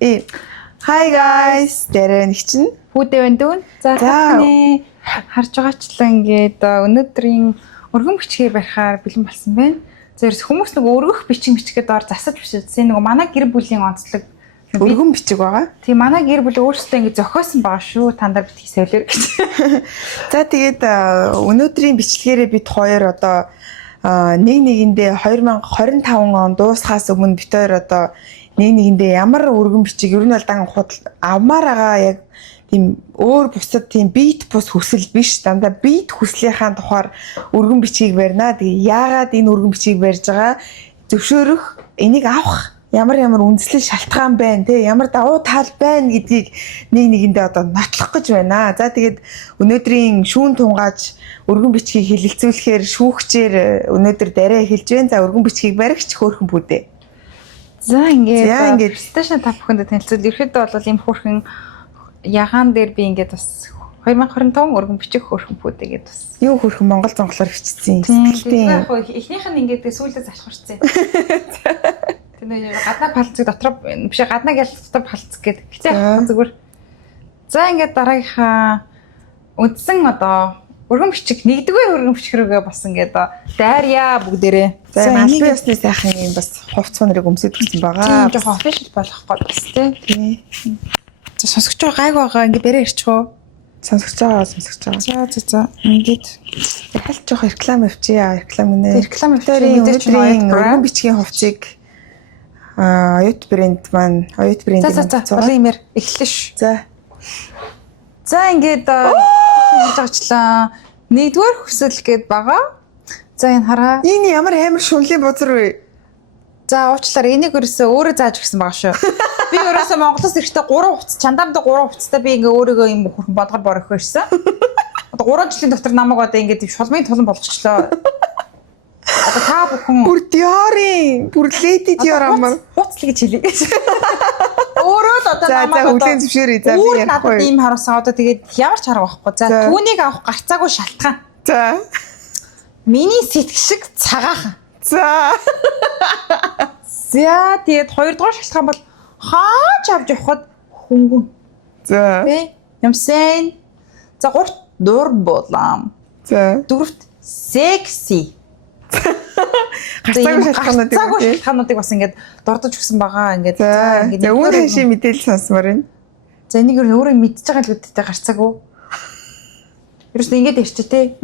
Hi guys. Дээрээ нэг чинь Хүүдээ дүүн. За таны харж байгаачлаа ингээд өнөөдрийн өргөн бичгээ барихаар бэлэн болсон байна. За ерөөс хүмүүс нэг өргөх бичиг мичгээд доор засаж бишсэн. Нэг манай гэр бүлийн онцлог өргөн бичиг байгаа. Тийм манай гэр бүл өөрсдөө ингээд зохиосон байгаа шүү. Тандаа битгий солиор гэж. За тэгээд өнөөдрийн бичлэгээрээ бид хоёр одоо нэг нэгэндээ 2025 он дуусахаас өмнө бид хоёр одоо нэг нэгэндээ ямар өргөн бичиг ер нь бол дан авмаар байгаа яг тийм өөр бусад тийм бит бус хүсэл биш дандаа бит хүслийнхаа тухаар өргөн бичгийг барина. Тэгээ яагаад энэ өргөн бичгийг барьж байгаа зөвшөөрөх энийг авах ямар үндэслэл шалтгаан байна те ямар давуу тал байна гэдгийг нэг нэгэндээ одоо нотлох гэж байна. За тэгээд өнөөдрийн шүүн тунгааж өргөн бичгийг хэлэлцүүлэхээр шүүгчээр өнөөдөр дараа хэлж байна. За өргөн бичгийг баригч хөөрхөн бүдэ. За ингээд сташна та бүхэнд танилцуул. Ерөөхдөө бол ийм хөөрхөн ягаан дээр би ингээд бас 2025 өргөн бичих хөөрхөн бүдэ гэдэг бас. Юу хөөрхөн монгол зонголоор бичсэн сэтгэлтэй. Яг ихнийх нь ингээд сүүлдээ залхуурцсан. Тэгээ гаднаа палцыг дотор биш гаднаа гэл дотор палцг гэдэг. Гэтэ зүгээр. За ингээд дараагийнхаа үндсэн одоо өргөн бичиг нэгдүгээр өргөн бичиг рүүгээ бас ингээд дайрья бүгдээрээ. За энийг ясны сайхан юм бас хувцс нэрийг өмсөд өгсөн байгаа. Тийм жоохон офишл болох гол бас тий. За сонсогч гайг байгаа ингээд бэрэ ирчих үү? Сонсогч байгаа. За. Ингээд хальт жоох реклам авчия. Реклам гинэ. Реклам авчирын өргөн бичгийн хувцсыг оюут брэнд маань оюут брендийн олон юмэр эхлэн ш. За ингээд хажаачлаа. Нэгдүгээр хүсэл гээд байгаа. За энэ хараа. Энэ ямар амар шунлын бузар вэ? За уучлаарай энийг ерөөсөө өөрөө зааж өгсөн байгаа шүү. Би ерөөсөө Монголоос ирэхдээ 3 хувцас чандамд 3 хувцастай би ингээ өөрийгөө юм хөрхөн бодгор борох байсан. Одоо 3 жилийн дотор намайг одоо ингээ шулмын тулан болгочлоо. Одоо та бүхэн бүр диорын бүр леди диор амар хуцл гэж хэлье. Өөрөө л одоо намайг одоо хүлэн зөвшөөрье. За би надад ийм харуулсан одоо тэгээд ямар ч арга байхгүй. За түүнийг авах гарцаагүй шалтгаан. За. Миний сэтгэх шиг цагаахан. За. За тэгээд хоёрдугаар шалтгаан бол хаач авч явахад хөнгөн. За. Тэ юмсэн. За гуравт дур булам. За. Дөрөвт секси. Гарцаагүй шалтгаануудыг бас ингээд дордож өгсөн байгаа. Ингээд ингээд өөр хашийн мэдээлэл сонсмоор байна. За энийг өөрөө мэдчихэж байгаа л үүдтэй гарцаагүй. Ерөөс нь ингээд ирчээ те.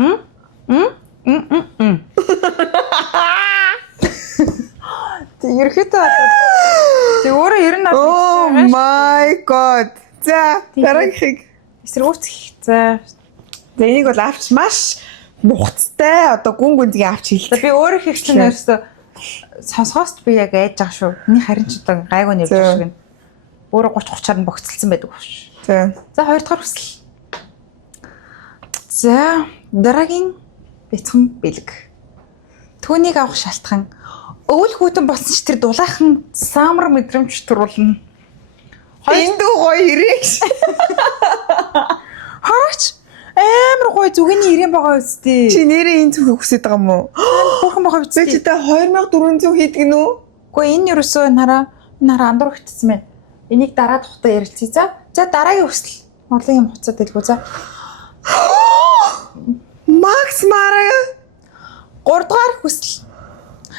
Тэг ерөөхдөө тэг өөрөө ер нь Oh my god. За дараагийнхыг эсрэгүүцэх. За энийг бол авч маш нухацтай одоо гүн гүнзгий авч хэлдэг. Би өөрөө хэрэгчлэн ерөөсөө сонсгост би яг айж байгаа шүү. Миний харин ч одоо гайгүй нэрж байгаа шиг нь. Өөрөө 30-30-аар нь богцолсон байдаг шүү. За хоёрдугаар хүсэл. За дараагийн бяцхан бэлэг. Түүнийг авах шалтгаан өвөл хүүтэн болсон ч тэр дулаахан саамар мэдрэмж төрүүлнэ. Энд гоё ирээш. Хараач амар гоё зүгэний ирээн байгаа үстэй. Чи нэрээ энэ зүг хүсэж байгаа юм уу? Хөөрхөн байгаа үстэй. Чи та 2400 хийдэг нь үү? Гэхдээ энэ ерөөсөө нараа андуур хитсэн байна. Энийг дараа тухтаа ярилцъя. За дараагийн хүсэл. Олон юм хуцаад байлгүй за. Макс Мара 3 дугаар хүсэл.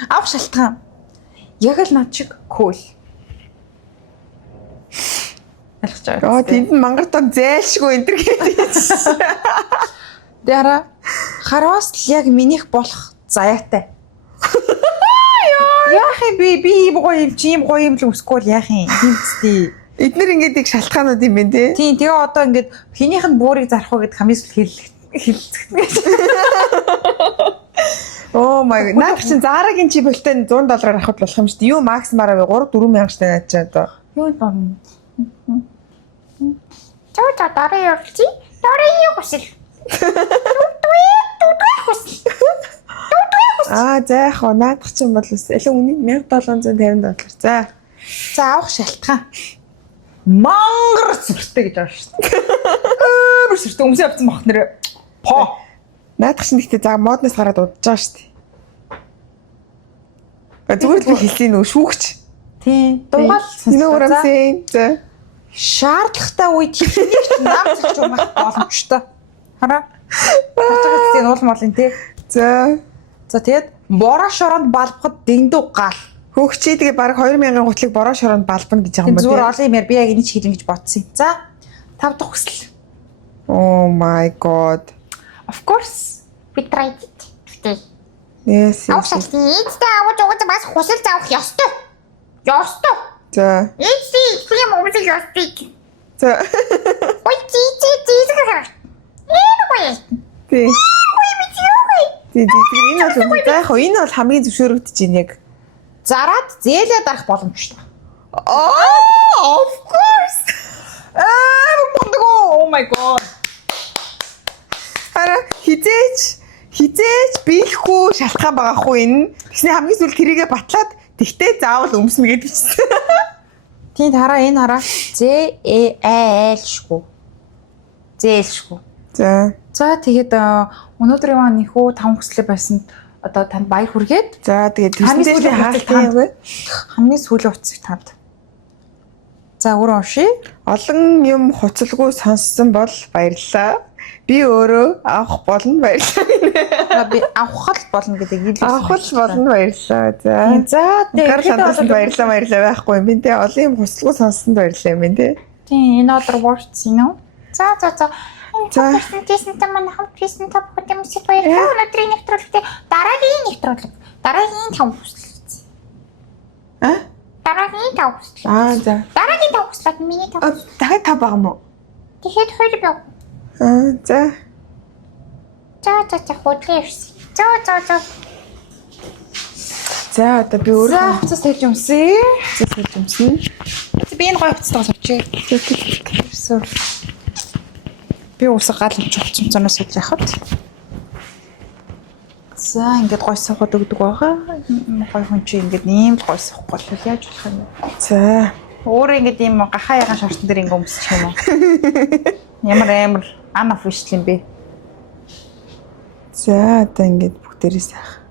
Авах шалтгаан. Яг л над шиг кул. Алхаж байгаа. Тэнд мангартан зайлшгүй энэ төр гэдэг. Дэра хараас л яг минийх болох заяатай. Яахи би ийм гоё юм л өсгөөл яахын хэмцтэй. Эднэр ингээд их шалтгаанууд юм байна те. Тийм тэгээ одоо ингээд хинийх нь буурыг зарах уу гэд хамис хэлцэх. Oh my god. Наад чинь Zara-гийн чи болтой $100 авахд болох юм шүү дээ. Юу Max Mara 3-4 мянга штэ наад чи одоо. Юу дорно. Чаа дараа явуулчих. Дараа юу хүсэл. За яг хоо наадах чинь бол илүү үнийг $1750. За. За авах шалтгаан. Мангар сүртэй гэж байгаа шүү дээ. Амар сүртэй өмсөө авсан бах нэрээ. По. Наадах чинь гэхдээ за модноос гараад удаж байгаа шүү дээ. Зүгээр л би хэлсэн нөө шүүгч. Тийм. Дугаал You know what I'm saying? За. Шаардлагатай үед хэнийг ч нам зогч байх боломжтой. Хараа. Хацгаас тийм уул молын тий. За. За тэгээд бороо шоронд балбахад дэндүү гал. Хөөгчий тэгээ баг 2000 гутлыг бороо шороонд балбана гэж байгаа юм Зүгээр байна. олон юмэр би яг энийг хэлэн гэж бодсон. За 5 дахь хүсэл. Oh my god. Of course. We tried it today. Yes. Авшаа эцтэй аваад угааж бас хусал заах ёстой. Ёстой. За. Эцээ крем өмсөх ёстой. За. Ой чи. Тий. Ой би. Тий, энэ бол за яг энэ бол хамгийн зөвшөөрөгдөж байна яг. Зараад зээлээ дарах боломжтой. Of course. Oh my god. Хараа хизээч биелэхгүй шалтгаан байгаахгүй энэ. Тэгсний хамгийн сүүл тэрийгэ батлаад тэгтээ заавал өмснө гэж бичсэн. Тийм хараа энэ хараа. Зээлшгүй. Зээлшгүй. За. За тэгээд өнөөдрийн маань нөхөө 5 хүслээ байсан. Одоо танд баяр хүргээд. За тэгээд Хамгийн сүүлийн хаалттай юм бэ? Хамгийн сүүлийн утсыг танд. За өөрөө уншия. Олон юм хуцалгүй сонссон бол баярлалаа. Би өөрөө авах болно баярлалаа. Би авах л болно гэдэг илүү. Авах л болно баярлалаа. За. За Тэгээд баярлалаа байхгүй юм би тэ олон юм хуцалгүй сонссон баярлалаа юм тэ. Тийм энэ одоо words you know. За. Тэсэн та манай хамт хийсэн та бүхэнд юмсыг баярлалаа. Өнөөдрийн нэвтрүүлэгтээ дараагийн 5 хүсэл. Дараагийн 5 хүсэл. За. Дараагийн 5 хүсэл миний 5. Дахиад 5 байгаа юм уу? Тэгэхэд 2 бий. За. За хотлоо ирсэн. За. За одоо би өөрөө За хуцас тавьж өмсөе. юмсан. Би энэ гоё хуцастайгаас авчээ. Ерөөсөө би уусаа гал өмч цуцоноос хийж яхад. За ингээд гой сухад өгдөг байгаа. Гой хүн чи ингээд ийм гой сухгүй бол яаж болох юм бэ? За. Өөр ингээд ийм гахаа ягаан шортон дээр ингээд өмсчих юм уу? Ямар unofficial юм бэ? За одоо ингээд бүгдээрээ сайх.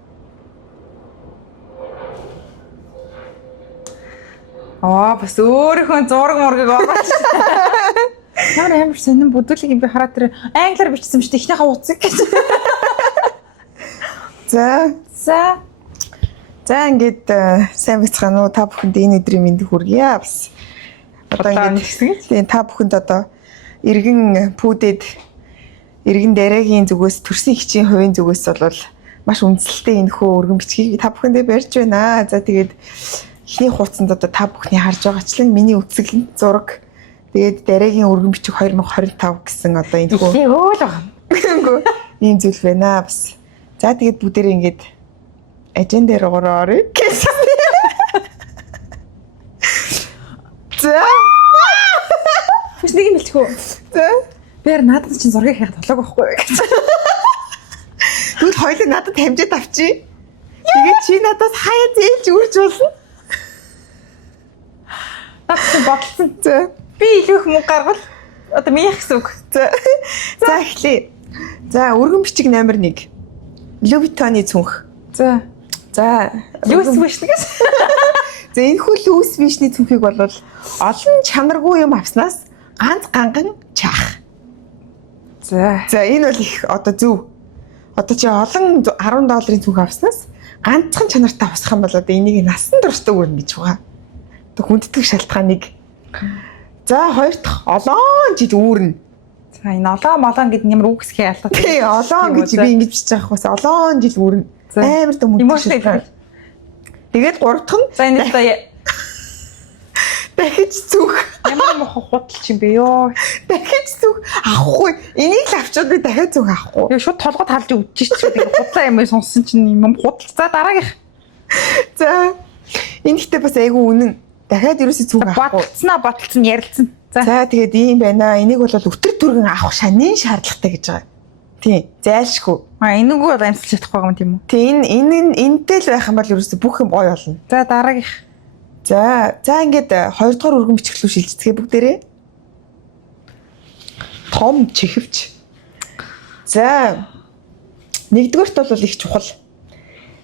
Бас өөрийнхөө зураг мургийг оруулж. Ямар сонин бүдүүлэг юм би хараад тэр англиар бичсэн шүү дээ. Эхнийхээ утсыг гэж. За ингээд сайн бацгаана уу та бүхэнд энэ өдрийн мэндийг хүргье бас. Одоо ингээд тийм та бүхэнд одоо иргэн пүүдэд иргэн дараагийн зүгээс төрсөн хичийн хувийн зүгээс бол маш үнэлэлтэй энэ хөө өргөн бичгийг та бүхэндээ барьж байна. За тэгээд эхний хуудсанд одоо та бүхний харж байгаачлан миний үтсгэлэн зураг тэгээд дараагийн өргөн бичиг 2025 гэсэн одоо энэ хөө Өөл байгаа. ийм зүйл байна бас. За тэгээд бүгдээрээ ингээд ажендэр ороо. За. Биш нэг юм хэлчихв. За. Бээр надад чинь зургийг хийх толог байхгүй гэж. Тэгвэл хоёул надад хамжаад авчи. Тэгээд чи надаас хаяа зээлж үрж болно. Надад бодлсон. За. Би илүү их мөнгө гаргал. Одоо минийх гэсэн үг. За. За эхлэе. За өргөн бичиг номер 1. Louis Vuitton-ы цүнх. За. Louis Vuitton-ээс. За энэ хүү Louis Vuitton-ы цүнхийг бол олон чанаргүй юм авснаас ганц ганган чаах. За энэ бол их одоо зөв. Одоо чи олон $10 цүнх авснаас ганцхан чанартай авсах юм бол одоо энийг насан туршдаа өрнө гэж байгаа. Одоо хүндэтгэх шалтгааныг. За хоёр дахь олон жил үүрнэ. За энэ олоо гэд ямар үгсхий ялтаа. Тий олоо гэж би ингэж бичиж байгаа хүмүүс олон жил үүрнэ. Амар дэм emotional. Тэгээд гурав дахь нь За энэ одоо дахиж зүх. ямар мох худалч юм бэ ёо. Дахиж зүх авахгүй. Энийг л авчаад би дахиад зүх авахгүй. Яг шууд толгойд халж үдчих чи тэгээд худлаа юм сонссон чинь юм худалч. За дараагийнх. За энэ ихтэй бас айгүй үнэн. Дахиад ерөөсөө зүг авахгүй. Баталцсан ярилцсан. За тэгээд ийм байна. Энийг бол өтөр түргэн авах шанийн шаардлагатай гэж байгаа. Тийм, зайлшгүй. Энэгүй бол амьсгалж чадахгүй юм тийм үү? Тийм, энэтэй л байх юм бол ерөөсөө бүх юм гоё болно. За дараагийнх. За ингээд 2 дугаар өргөн бичих рүү шилжицгээе бүгдээрээ. Том чихвч. За 1-р бол их чухал.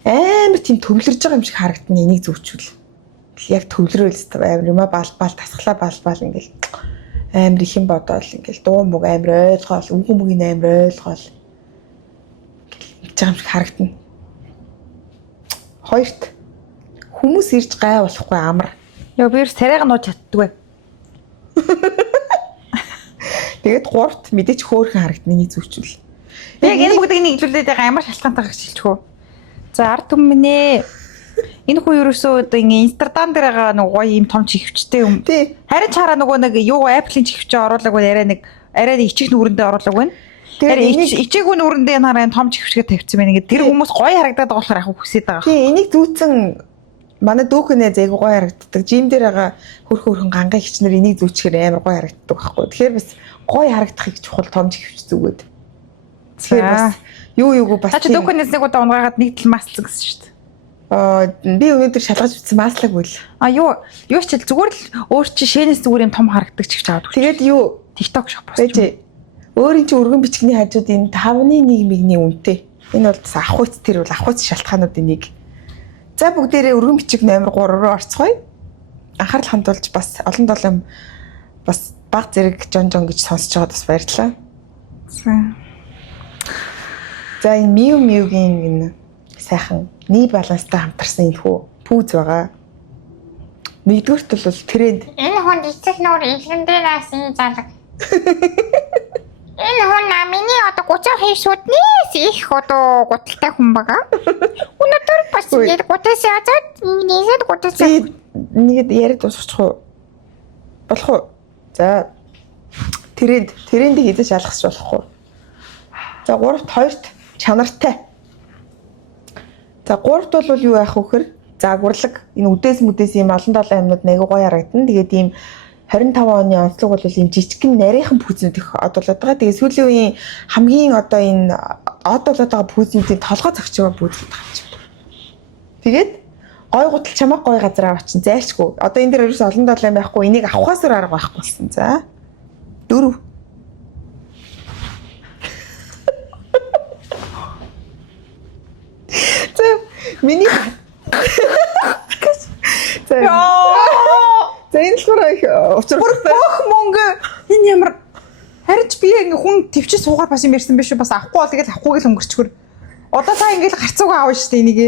Амар тийм төвлөрж байгаа юм шиг харагдана энийг зөвчүүл. яг төвлөрөөл амар юма бал тасглаа бал ингээл амар их юм бодоол ингээл дуу мөг амар ойлгоол үгүй мөгийг амар ойлгоол гэж байгаа юм шиг харагдана. Хоёрт хүмүүс ирж гай болохгүй амар. Яа би царайг нууж чаддгүй. Тэгээд гуравт мэдээч хөөхөн харагдана миний зүвчүүл. Яг энэ бүгдийг нэг илүүлээд байгаа ямар шалтгаантай гэж хэлчих үү. За ард түмнээ энэ хүү ерөөсөө одоо ингээ Инстаграм дээр байгаа нэг гоё юм том чихвчтэй юм. Тий. Харин чараа нөгөө нэг юу Apple-ийн чихвчээ оруулаагүй арай нэг ичих нүрэндээ оруулаагүй. Тэгээд ичээгүй нүрэндээ нараа том чихвчгээ тавьчихсан байна. Ингээ тэр хүмүүс гоё харагдаад байгаа болохоор ахыг хүсээд байгаа. Тий, энийг зүүцэн манай дүүхнээ зээг гоё харагддаг. Жим дээр байгаа хөрхөн ганга хичнэр энийг зүүчгээр амар гоё харагддаг байхгүй. Тэгэхээр бас гоё харагдахыг чухал том чихвч зүгээд. Тэгэхээр бас юу бас чи дүүхнээс нэг удаа унгаагаад нэг тал маслсан гэсэн шүү дээ. Би өнөөдөр шалгаж утсан маслаг үл. Юу ч зүгээр л өөр чи шэнэс зүгээр юм том харагдаг чихч аваад. Тэгээд юу TikTok шоп босч. Өөрийн чи өргөн бичгийн хажууд энэ 5.1 үнэтэй. Энэ бол ахуйц тэр бол ахуйц шалтгаануудын нэг. За бүгдээрээ өргөн бичиг номер 3 руу орцгоё. Анхаарал хандуулж бас олон долоо бас баг зэрэг жон гэж сонсож байгаад бас баярлалаа. За энэ Miu-гийн энэ сайхан ний баланстай хамтарсан энэ хүү пүүз байгаа. Нэгдүгürt бол тренд. Энэ хүн эцэг нуур илгэн дээрээс энэ залга. Энэ хүн миний одоо 30 шүднээс их одоо гуталтай хүн байгаа. Өнөөдөр бас ингэ гутаас яагаад нийсэд гутаас нэгэд яриад дуусчих уу? Болох уу? За трендийг хийж алгасч болохгүй. За 3-т 2-т чанартай. За 3-т бол юу яах вөхөр? Загварлаг энэ үдээс ийм олон долоо юмнууд нэг гоё харагдана. Тэгээд ийм 25 оны онцлог бол ийм жижигхэн нарийнхан пүүзнүүд их одолоод байгаа. Тэгээд сүүлийн үеийн хамгийн одоо энэ одолоод байгаа пүүзнүүдийн толгой зөгчөө пүүз гэдэг юм чинь. Тэгээд гой гутал чамаг гой газар аваачин зайлшгүй. Одоо энэ дээр ерөөс олон долоо байхгүй. Энийг авахаас арга байхгүй болсон. За 4. За миний За энэ болохоор учиртай. Бүх мөнгө энэ ямар харин ч би ингээ хүн төвчс суугаар бас юм ярьсан биш үү бас авахгүй бол тэгэл авахгүй гэл өнгөрчгөр. Одоо та ингээл харцуугаа авна шүү дээ энийг.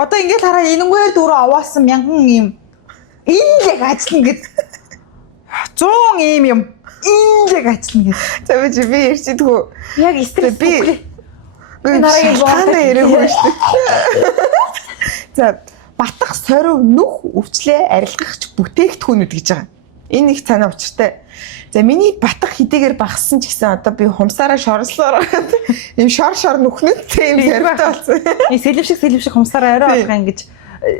Одоо ингээл хараа энэнгээр дөрөв аваасан мянган юм инлэг ажиллана гэд 100 юм инлэг ажиллана гэд. За би ярьчихдгүү. Яг стресс би нарыг боолоо яриаггүй шүү дээ. За батах сорив нүх өвчлээ арилгахч бүтээгдэхүүнүүд гэж байгаа. Энэ их цаана учиртай. За миний батах хэдийгээр багассан ч гэсэн одоо би хумсаараа шорслоор юм шор нүхнүүдтэй юм яриатай болсон. Сэлэмшиг хумсаараа орой болгоо ингэж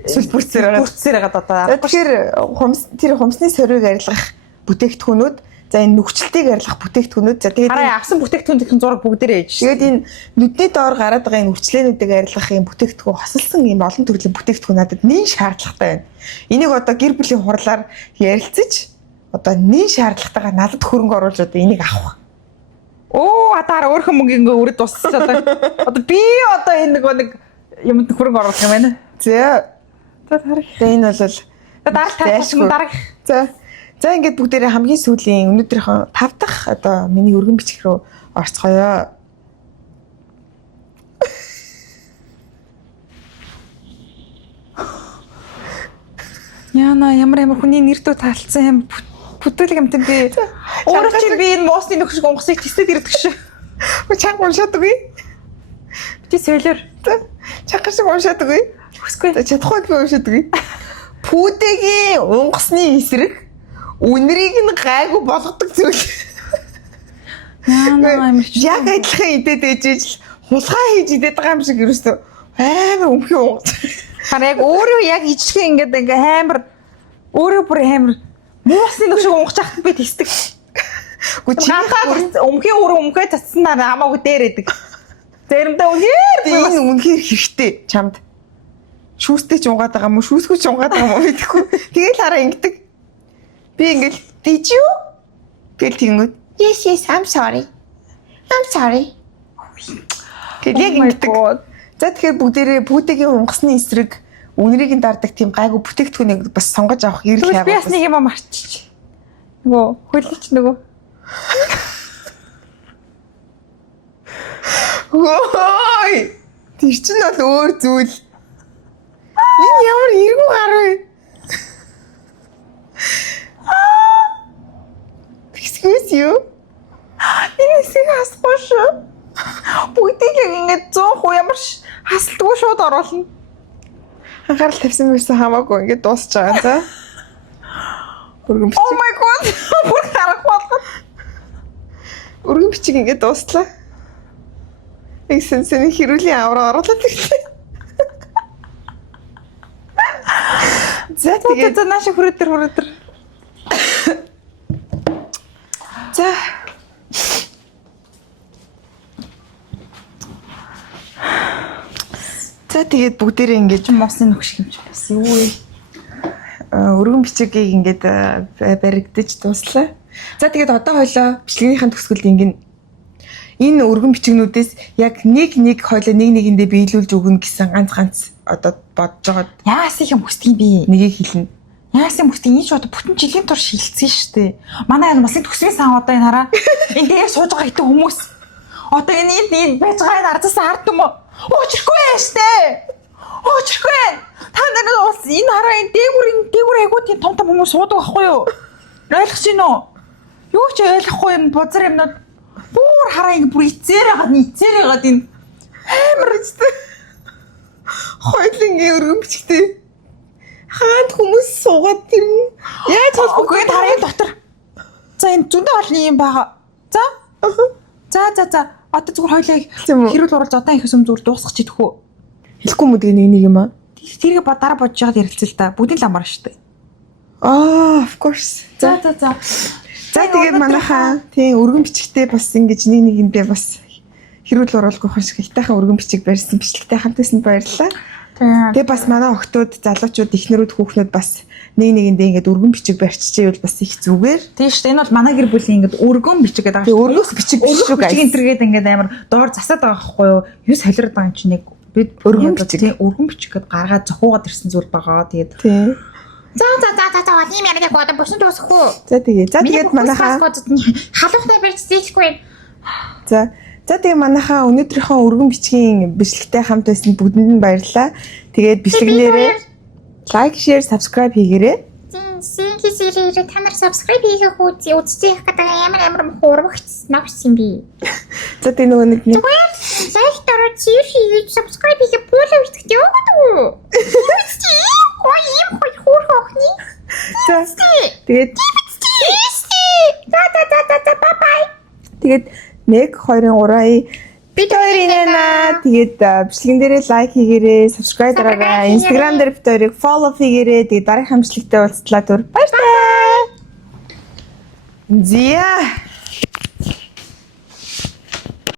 сүлбүрцээр байгаа одоо. Тэгэхээр тэр хумсны сорвыг арилгах бүтээгдэхүүнүүд за энэ нүхчлэлтийг арилгах бүтээгдэхүүнүүд за тэгээд авсан бүтээгдэхүүнийн зураг бүгдээрээ ээж. Тэгээд энэ нүдний доор гараад байгаа энэ өвчлөөнүүдийг арилгах юм бүтээгдэхүүн хосолсон юм олон төрлийн бүтээгдэхүүн надад нэн шаардлагатай байна. Энийг одоо гэр бүлийн хурлаар ярилцаж одоо нэн шаардлагатайгаа надад хөрөнгө оруулж одоо энийг авах. Атаар өөрхөн мөнгө ингээ өрөд дуусчих одоо би одоо энэ нэг юмд хөрөнгө оруулах юм байна. За энэ бол дараах. За ингээд бүгдээрээ хамгийн сүүлийн өнөөдрийнхөө 5 дахь одоо миний өргөн бичих рүү орцгоё. Яна ямар хүний нэрдөө таалцсан юм бүтээлэг юмтай би. Өөрөө чи би энэ моосны нөхөшг онгосыг тестед ирдэг шүү. Чанга уншаад үгүй. Би сөйлөр. Чанга шиг уншаад үгүй. Хүсгүй. Чадахгүй би уншаад үгүй. Пүүдэгийн онгосны эсрэг үнэрийг нь гайгүй болгодог зүйл. Яг адилхан идээд ээжж хулгай хийж идээд байгаа юм шиг ерөөсөө амар өмхий ууж. Хараа яг өөрөө яг ижлэх ингээд амар өөрөө бүр амар муусны нөхшиг унгах чахт би тестдэг. Гү чи өмхий өөрөө өмхөө татсанаар хамаагүй дээрээдэг. Заримдаа энэ үнхээр хэрэгтэй чамд. Шүүстэй ч унгаад байгаа юм уу, шүүсгүй ч унгаад байгаа юм уу мэдэхгүй. Тэгэл хараа ингэдэг. Би ингээл did you гэл тэнгүүд yes I'm sorry. Тэгэл яг ингэдэг. За тэгэхээр бүгдээрээ пүүдэгийн унгасны эсрэг үнэрийг нь дарддаг тийм гайгүй бүтээгдэхүүнийг бас сонгож авах эрэл Тэгвэл би бас хайгуул. нэг юм марччих. Нөгөө хөлч нөгөө. Ой! Тэр чинь бол өөр зүйл. Энэ ямар эргүү гар вэ? Excuse you. Энэ хэсгийг хасахгүй шүү. Бүгдийг яг ингээд 100% ямар хасалдгүй шууд оруулна. Анхаарал тавьсан байсан хамаагүй ингээд дуусч байгаа за. Өргөн Oh бичиг. my god. Бүр харах болгоо. Өргөн бичиг ингээд дуустлаа. Эксенсэний хэрүүлийн авраа оруулаад ирлээ. За тэгээд Тэгээд нааш хүрээдэр. за За тэгээд бүгдээрээ ингэж Мосны нүгш хэмж бас юу вэ? өргөн бичигийг ингээд баригдаж дууслаа. За тэгээд одоо хоёлоо бичлэгийнхаа төгсгөлд ингэн энэ өргөн бичигнүүдээс яг нэг хоёлоо нэгэндээ биелүүлж өгнө гэсэн ганц одоо бодож байгаа Яас их юм хүсдэг би. нэгийг хэлнэ. Яас юм хүсдэг энэ ч одоо бүтэн жилийн турш хилцсэн шүү дээ. Манай Мосны төгсгийн сан одоо энэ хараа. Энд дээр сууж байгаа гэдэг хүмүүс. Одоо энэ байж байгааг ардсан ард юм уу? Өчрөхгүй штэ. Өчрөхгүй. Та нар уус энэ хараа энэ дээгүр айгуу тийм том хүмүүс суудаг байхгүй юу? Ойлгож байна уу? Юу ч ойлгохгүй юм бузар юмнууд бүр хараа ингэ бүр ицээрээд энэ Амар үстэй. Хоёлынгийн өргөн бичгтэй хаанд хүмүүс суугаад тэрнэ. Яаж Үгүй тарийн дотор. За энэ зөндөө олон юм байгаа. За. За. Одоо зүгээр хоёлыг Тийм үү? хэрүүл оруулж одоо ихс юм зүгээр дуусгах ч идэхүү. хэлэхгүй мэдээ нэг юм аа. Тэрийг дараа бодож яагаад ярилцээ л та. Бүгдийн ламар шүү дээ. Of course. За. За тэгээд манайхаа тийм өргөн бичгтэй бас ингэж нэгэндээ бас хэрүүл оруулах шиг хитайхан өргөн бичиг барьсан бичлэгтэй хамтаасанд баярлалаа. Тэгээ бас манай охтууд, залуучууд, эхнэрүүд, хүүхнүүд бас нэгэндээ ингэж өргөн бичиг барьчихжээ бол бас их зүгээр. Тийм шүү дээ. Энэ бол манай гэр бүлийн ингэдэг өргөн бичиг гэдэг Тэгээ өргөөс бичиг биш шүү Бичиг guys. энтергээд ингээд амар доор засаад байгаа байхгүй юу? Юу солироод байгаа юм чи нэг бид Өргөн бичиг. Тийм өргөн бичиг гэдээ гаргаад зохиогоод ирсэн зүйл байгаа. Тэгээд Тийм. За ийм яриаг одоо бүсэн дуусах уу? За тэгээд манайхаа халуухтай барьж зээлгүй. За тэгээ манайхаа өнөөдрийнхөө өргөн бичгийн бичлэгтэй хамт байсан бүгдэнд нь баярлалаа. Тэгээд бичлэгнээрээ лайк, share, subscribe хийгээрэй. Синхисэрээр та нар subscribe хийх үзчих гэдэг амар хуурвагч навс юм би. За тэгээ нөгөө нэг Лайк дараад share хийгээд subscribe хийх бүлээ үздэг яваад уу? Ой юм хуур хохны. за тэгээд За бай. тэгээд 1 2 3 бид хоёрын нэ тэгээд бичлэгэн дээрээ лайк хийгээрэй, subscribe дараарай. Instagram дээр бид хоёрыг follow хийгээрэй. Тэгээд дараагийн бичлэгтээ уулзлаа түр. Баярлалаа. Зя